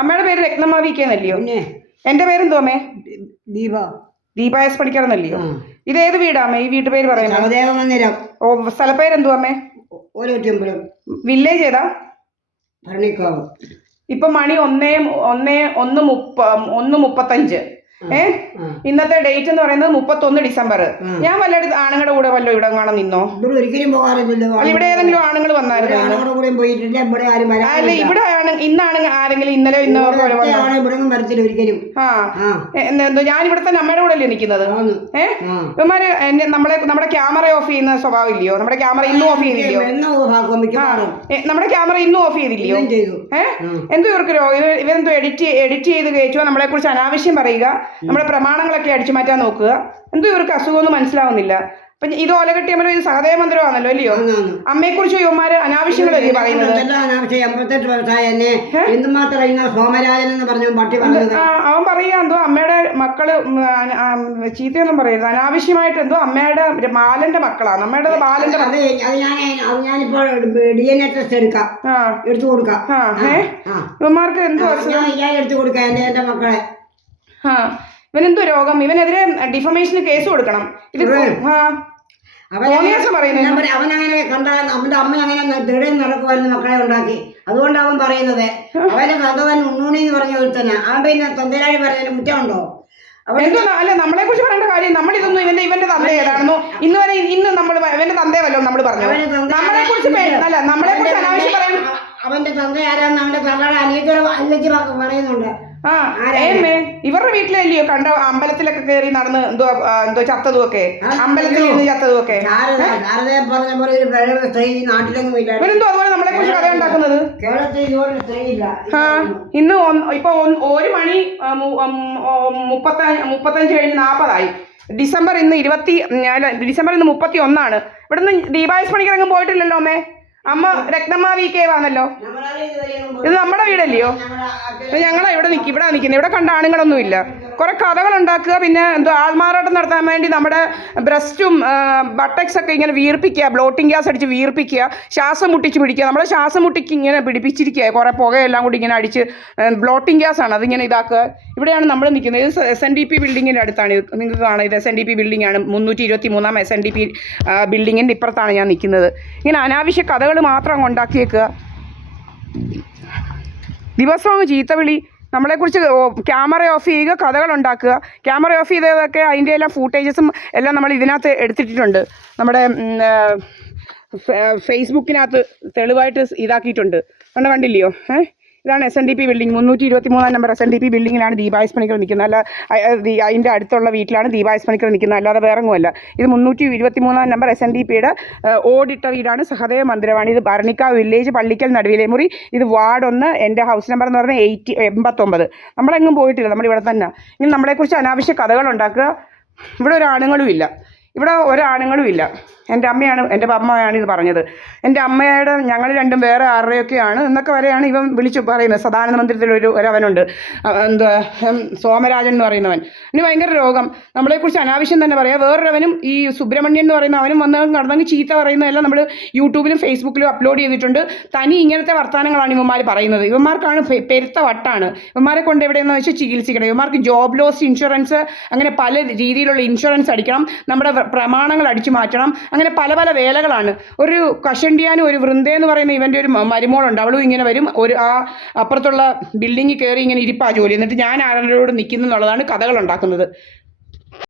അമ്മയുടെ പേര് Ratnamma V K എന്നല്ലയോ? എന്റെ പേരെന്തോ അമ്മേ? ദീപ എസ് പണിക്കർ എന്നല്ലയോ? ഇത് ഏത് വീടാ അമ്മേ? ഈ വീട്ടുപേര് പറയുന്നത്? ഓ, സ്ഥലപ്പേരെന്തോ അമ്മേ? വില്ലേജ് ഏതാ? ഇപ്പൊ മണി 1:35. ഇന്നത്തെ ഡേറ്റ് എന്ന് പറയുന്നത് 31 ഡിസംബർ. ഞാൻ വല്ലയിടത്ത് ആണുങ്ങളുടെ കൂടെ വല്ലോ ഇവിടെ കാണാൻ നിന്നോ? ഇവിടെ ഏതെങ്കിലും ആണുങ്ങൾ വന്നായിരുന്നു? അല്ല, ഇവിടെ ഇന്നാണ് ആരെങ്കിലും ഇന്നലെ എന്തോ ഞാൻ ഇവിടുത്തെ അമ്മയുടെ കൂടെ അല്ലേ നിൽക്കുന്നത്? ഇവന്മാര് നമ്മുടെ ക്യാമറ ഓഫ് ചെയ്യുന്ന സ്വഭാവം ഇല്ലയോ? നമ്മുടെ ക്യാമറ ഇന്നും ഓഫ് ചെയ്തില്ലയോ? നമ്മുടെ ക്യാമറ ഇന്നും ഓഫ് ചെയ്തില്ലയോ? എന്തോ ഇവർക്ക് ഇവരെന്തോ എഡിറ്റ് ചെയ്ത് കയറ്റുക, നമ്മളെ കുറിച്ച് അനാവശ്യം പറയുക, നമ്മുടെ പ്രമാണങ്ങളൊക്കെ അടിച്ചു മാറ്റാൻ നോക്കുക. എന്തോ ഇവർക്ക് അസുഖമൊന്നും മനസ്സിലാവുന്നില്ല. അപ്പൊ ഇത് ഓലകെട്ടിയമ്മലോ, ഇത് സഹദേവ മന്ദിരമാണല്ലോ അല്ലയോ? അമ്മയെ കുറിച്ച് ഇവന്മാര് അനാവശ്യങ്ങളല്ലേ പറയുന്നത്? അവൻ പറയാ എന്തോ അമ്മയുടെ മക്കള് ചീത്തയൊന്നും പറയരുത്, അനാവശ്യമായിട്ട് എന്തോ അമ്മയുടെ ബാലന്റെ മക്കളാണ്. നമ്മുടെ ബാലന്റെ ഇവന്മാർക്ക് എന്തോ ഇവനെന്തോ രോഗം? ഇവനെതിരെ ഡിഫമേഷന് കേസ് കൊടുക്കണം. ഇത് അവനങ്ങനെ കണ്ട അവന്റെ അമ്മ അങ്ങനെ ദൃഢം നടക്കുമായിരുന്നു, മക്കളെ ഉണ്ടാക്കി. അതുകൊണ്ട് അവൻ പറയുന്നത് അവന്റെ തന്തവൻ ഉണ്ണൂണി എന്ന് പറഞ്ഞ ഒരുത്തന്നെ. അവൻ പിന്നെ തൊന്തരാഴി പറഞ്ഞതിന് കുറ്റമുണ്ടോ? അല്ല, നമ്മളെ കുറിച്ച് പറയേണ്ട കാര്യം നമ്മൾ ഇതൊന്നും ഇവന്റെ തന്ത ഏതാണെന്നോ ഇന്ന് നമ്മൾ ഇവന്റെ തന്തയല്ലോ നമ്മൾ പറഞ്ഞു. നമ്മളെ കുറിച്ച് അല്ല, നമ്മളെ കുറിച്ച് അനാവശ്യം പറയാൻ അവന്റെ തന്ത ആരാന്ന് അവന്റെ തള്ളയുടെ അനിയത്തി പറയുന്നുണ്ട്. ഇവരുടെ വീട്ടിലല്ലയോ കണ്ട അമ്പലത്തിലൊക്കെ കയറി നടന്ന് എന്തോ ചത്തതും ഒക്കെ, അമ്പലത്തിൽ നിന്ന് ചത്തതും ഒക്കെ. ഇവരെന്തോ അതുപോലെ നമ്മളെ കുറിച്ച് കഥ ഉണ്ടാക്കുന്നത്. ഇന്ന് ഇപ്പൊ 1 മണി 35 കഴിഞ്ഞ് 40 ഡിസംബർ ഇന്ന് 31. ഇവിടുന്ന് ദീപായസ് പണിക്കിറങ്ങും പോയിട്ടില്ലല്ലോ അമ്മേ? അമ്മ രത്നമ്മ വി കെ ആണല്ലോ. ഇത് നമ്മുടെ വീടല്ലയോ? ഞങ്ങളാ ഇവിടെ നിൽക്കുന്നത്. ഇവിടെ കണ്ട ആണുങ്ങളൊന്നും ഇല്ല. കുറെ കഥകൾ ഉണ്ടാക്കുക, പിന്നെ എന്തോ ആൾമാറാട്ടം നടത്താൻ വേണ്ടി നമ്മുടെ ബ്രസ്റ്റും ബട്ടക്സ് ഒക്കെ ഇങ്ങനെ വീർപ്പിക്കുക, ബ്ലോട്ടിംഗ് ഗ്യാസ് അടിച്ച് വീർപ്പിക്കുക, ശ്വാസം മുട്ടിച്ച് പിടിക്കുക. നമ്മുടെ ശ്വാസം മുട്ടിക്ക് ഇങ്ങനെ പിടിപ്പിച്ചിരിക്കുക, കുറെ പുകയെല്ലാം കൂടി ഇങ്ങനെ അടിച്ച് ബ്ലോട്ടിംഗ് ഗ്യാസ് ആണ് അതിങ്ങനെ ഇതാക്കുക. ഇവിടെയാണ് നമ്മൾ നിൽക്കുന്നത്. ഇത് SNDP ബിൽഡിങ്ങിൻ്റെ അടുത്താണ്. ഇത് നിങ്ങൾക്ക് കാണാം, ഇത് SNDP ബിൽഡിംഗ് ആണ്. 323 SNDP ബിൽഡിങ്ങിൻ്റെ ഇപ്പുറത്താണ് ഞാൻ നിൽക്കുന്നത്. ഇങ്ങനെ അനാവശ്യ കഥകൾ മാത്രം ഉണ്ടാക്കിയേക്കുക. ദിവസവും ചീത്തവിളി, നമ്മളെക്കുറിച്ച് ക്യാമറ ഓഫ് ചെയ്യുക, കഥകൾ ഉണ്ടാക്കുക. ക്യാമറ ഓഫ് ചെയ്തതൊക്കെ അതിൻ്റെ എല്ലാം ഫൂട്ടേജസും എല്ലാം നമ്മൾ ഇതിനകത്ത് എടുത്തിട്ടുണ്ട്. നമ്മുടെ ഫേസ്ബുക്കിനകത്ത് തെളിവായിട്ട് ഇതാക്കിയിട്ടുണ്ട്. കണ്ടില്ലയോ? ഇതാണ് SNDP ബിൽഡിംഗ്. 323 നമ്പർ SNDP ബിൽഡിങ്ങിലാണ് ദീപായസ് പണിക്കർ നിൽക്കുന്നത്. അല്ല, അതിൻ്റെ അടുത്തുള്ള വീട്ടിലാണ് ദീപായസ് പണിക്കർ നിൽക്കുന്നത്, അല്ലാതെ വേറെങ്ങുമല്ല. ഇത് 323 നമ്പർ SNDPയുടെ ഓടിട്ട വീടാണ്, സഹദേവ മന്ദിരമാണ്. ഇത് ഭരണിക്കാവ് വില്ലേജ്, പള്ളിക്കൽ നടുവിലെ മുറി. ഇത് വാർഡ് 1. എൻ്റെ ഹൗസ് നമ്പർ എന്ന് പറഞ്ഞാൽ 89. നമ്മളെങ്ങും പോയിട്ടില്ല, നമ്മളിവിടെ തന്നെ. ഇനി നമ്മളെക്കുറിച്ച് അനാവശ്യ കഥകൾ ഉണ്ടാക്കുക. ഇവിടെ ഒരാണുങ്ങളും ഇല്ല. എൻ്റെ അമ്മയാണ് ഇത് പറഞ്ഞത്. എൻ്റെ അമ്മയുടെ ഞങ്ങൾ രണ്ടും വേറെ ആരുടെയൊക്കെയാണ് എന്നൊക്കെ വരെയാണ് ഇവൻ വിളിച്ചു പറയുന്നത്. സദാനന്ദ മന്ദിരത്തിൽ ഒരവനുണ്ട്, എന്താ സോമരാജൻ എന്ന് പറയുന്നവൻ. ഇനി ഭയങ്കര രോഗം. നമ്മളെക്കുറിച്ച് അനാവശ്യം തന്നെ പറയാം. വേറൊരവനും ഈ സുബ്രഹ്മണ്യൻ എന്ന് പറയുന്ന അവനും നടന്നെങ്കിൽ ചീത്ത പറയുന്നതെല്ലാം നമ്മൾ യൂട്യൂബിലും ഫേസ്ബുക്കിലും അപ്ലോഡ് ചെയ്തിട്ടുണ്ട്. തനി ഇങ്ങനത്തെ വർത്തമാനങ്ങളാണ് ഇവന്മാർ പറയുന്നത്. ഇവന്മാർക്കാണ് പെരുത്ത വട്ടാണ്. ഇവന്മാരെ കൊണ്ട് എവിടെയെന്ന് വെച്ചാൽ ചികിത്സിക്കണം. ഇവന്മാർക്ക് ജോബ് ലോസ് ഇൻഷുറൻസ്, അങ്ങനെ പല രീതിയിലുള്ള ഇൻഷുറൻസ് അടിക്കണം, നമ്മുടെ പ്രമാണങ്ങൾ അടിച്ചു മാറ്റണം, അങ്ങനെ പല വേലകളാണ്. ഒരു കഷണ്ടിയാനും ഒരു വൃന്ദയെന്ന് പറയുന്ന ഇവൻ്റെ ഒരു മരുമോളുണ്ട്. അവളും ഇങ്ങനെ വരും, അപ്പുറത്തുള്ള ബിൽഡിങ്ങിൽ കയറി ഇങ്ങനെ ഇരിപ്പാ ജോലി. എന്നിട്ട് ഞാൻ ആരോട് നിൽക്കുന്നു എന്നുള്ളതാണ് കഥകൾ ഉണ്ടാക്കുന്നത്.